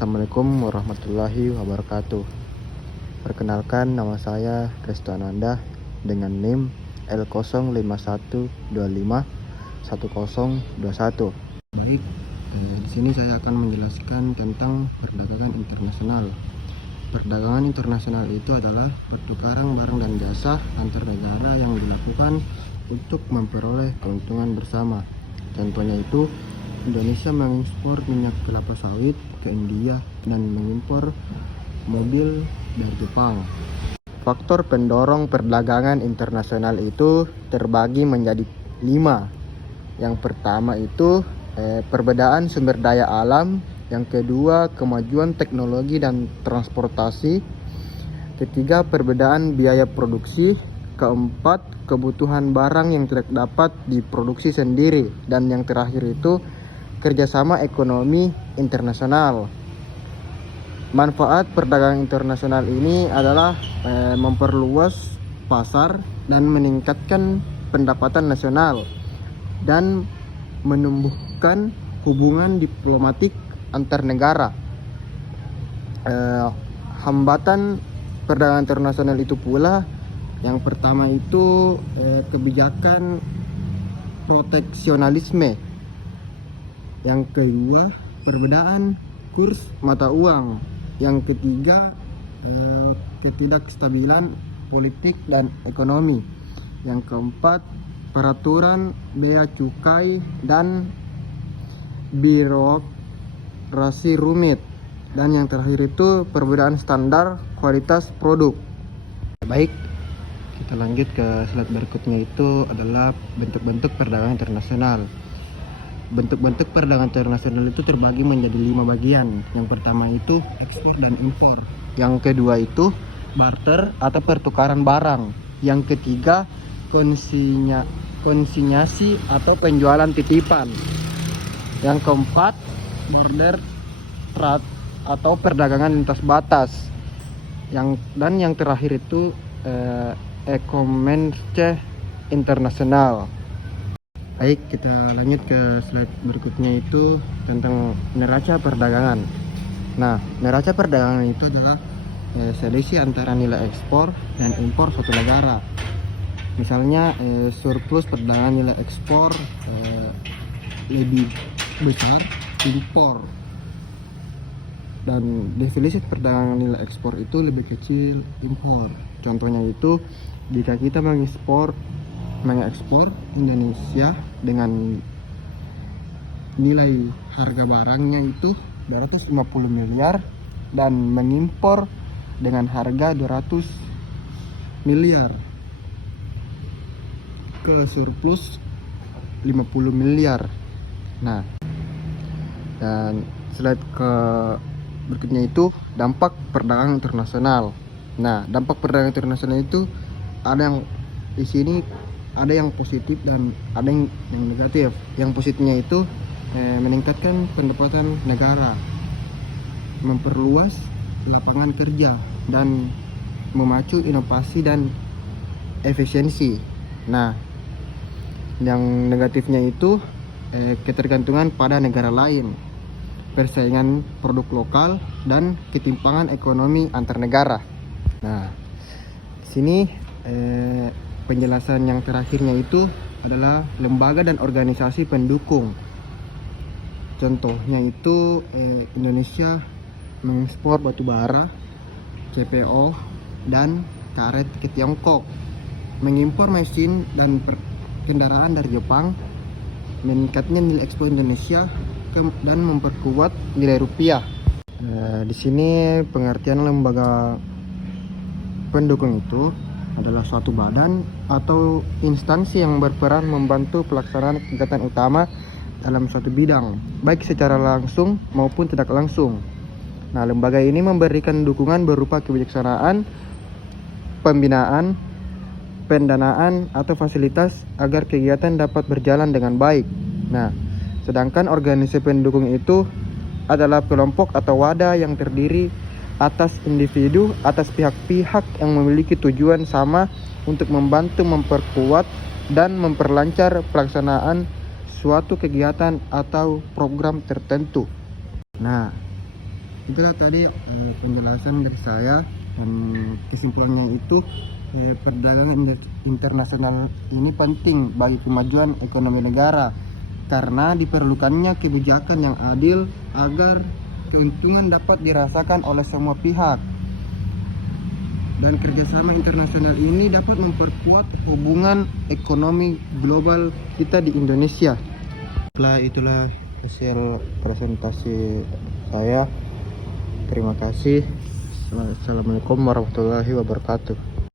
Assalamualaikum warahmatullahi wabarakatuh. Perkenalkan, nama saya Resto Ananda dengan NIM L0151251021. Baik, di sini saya akan menjelaskan tentang perdagangan internasional. Perdagangan internasional itu adalah pertukaran barang dan jasa antar negara yang dilakukan untuk memperoleh keuntungan bersama. Contohnya itu, Indonesia mengekspor minyak kelapa sawit ke India dan mengimpor mobil dari Jepang. Faktor pendorong perdagangan internasional itu terbagi menjadi 5. Yang pertama itu perbedaan sumber daya alam. Yang kedua, kemajuan teknologi dan transportasi. Ketiga, perbedaan biaya produksi. Keempat, kebutuhan barang yang tidak dapat diproduksi sendiri. Dan yang terakhir itu kerjasama ekonomi internasional. Manfaat perdagangan internasional ini adalah memperluas pasar dan meningkatkan pendapatan nasional dan menumbuhkan hubungan diplomatik antar negara. Hambatan perdagangan internasional itu pula, yang pertama itu kebijakan proteksionalisme. Yang kedua, perbedaan kurs mata uang. Yang ketiga, ketidakstabilan politik dan ekonomi. Yang keempat, peraturan bea cukai dan birokrasi rumit. Dan yang terakhir itu perbedaan standar kualitas produk. Baik, kita lanjut ke slide berikutnya, itu adalah bentuk-bentuk perdagangan internasional. Bentuk-bentuk perdagangan internasional itu terbagi menjadi 5 bagian. Yang pertama itu ekspor dan impor. Yang kedua itu barter atau pertukaran barang. Yang ketiga konsinyasi atau penjualan titipan. Yang keempat border trade atau perdagangan lintas batas. Dan yang terakhir itu e-commerce internasional. Baik, kita lanjut ke slide berikutnya, itu tentang neraca perdagangan. Nah, neraca perdagangan itu adalah selisih antara nilai ekspor dan impor suatu negara. Misalnya surplus perdagangan nilai ekspor lebih besar impor, dan defisit perdagangan nilai ekspor itu lebih kecil impor. Contohnya itu, jika kita mengekspor Indonesia dengan nilai harga barangnya itu 250 miliar dan mengimpor dengan harga 200 miliar ke surplus 50 miliar. Nah, dan slide ke berikutnya itu dampak perdagangan internasional. Nah, dampak perdagangan internasional itu ada yang di sini, ada yang positif dan ada yang negatif. Yang positifnya itu meningkatkan pendapatan negara, memperluas lapangan kerja, dan memacu inovasi dan efisiensi. Nah, yang negatifnya itu ketergantungan pada negara lain, persaingan produk lokal, dan ketimpangan ekonomi antar negara. Nah, di sini penjelasan yang terakhirnya itu adalah lembaga dan organisasi pendukung. Contohnya itu Indonesia mengekspor batu bara, CPO, dan karet ke Tiongkok, mengimpor mesin dan kendaraan dari Jepang, meningkatnya nilai ekspor Indonesia dan memperkuat nilai rupiah. Di sini pengertian lembaga pendukung itu adalah suatu badan atau instansi yang berperan membantu pelaksanaan kegiatan utama dalam suatu bidang, baik secara langsung maupun tidak langsung. Nah, lembaga ini memberikan dukungan berupa kebijaksanaan, pembinaan, pendanaan, atau fasilitas agar kegiatan dapat berjalan dengan baik. Nah, sedangkan organisasi pendukung itu adalah kelompok atau wadah yang terdiri atas individu, atas pihak-pihak yang memiliki tujuan sama untuk membantu memperkuat dan memperlancar pelaksanaan suatu kegiatan atau program tertentu. Nah, Itulah tadi penjelasan dari saya, dan kesimpulannya itu perdagangan internasional ini penting bagi kemajuan ekonomi negara karena diperlukannya kebijakan yang adil agar keuntungan dapat dirasakan oleh semua pihak, dan kerjasama internasional ini dapat memperkuat hubungan ekonomi global kita di Indonesia. Itulah hasil presentasi saya. Terima kasih. Assalamualaikum warahmatullahi wabarakatuh.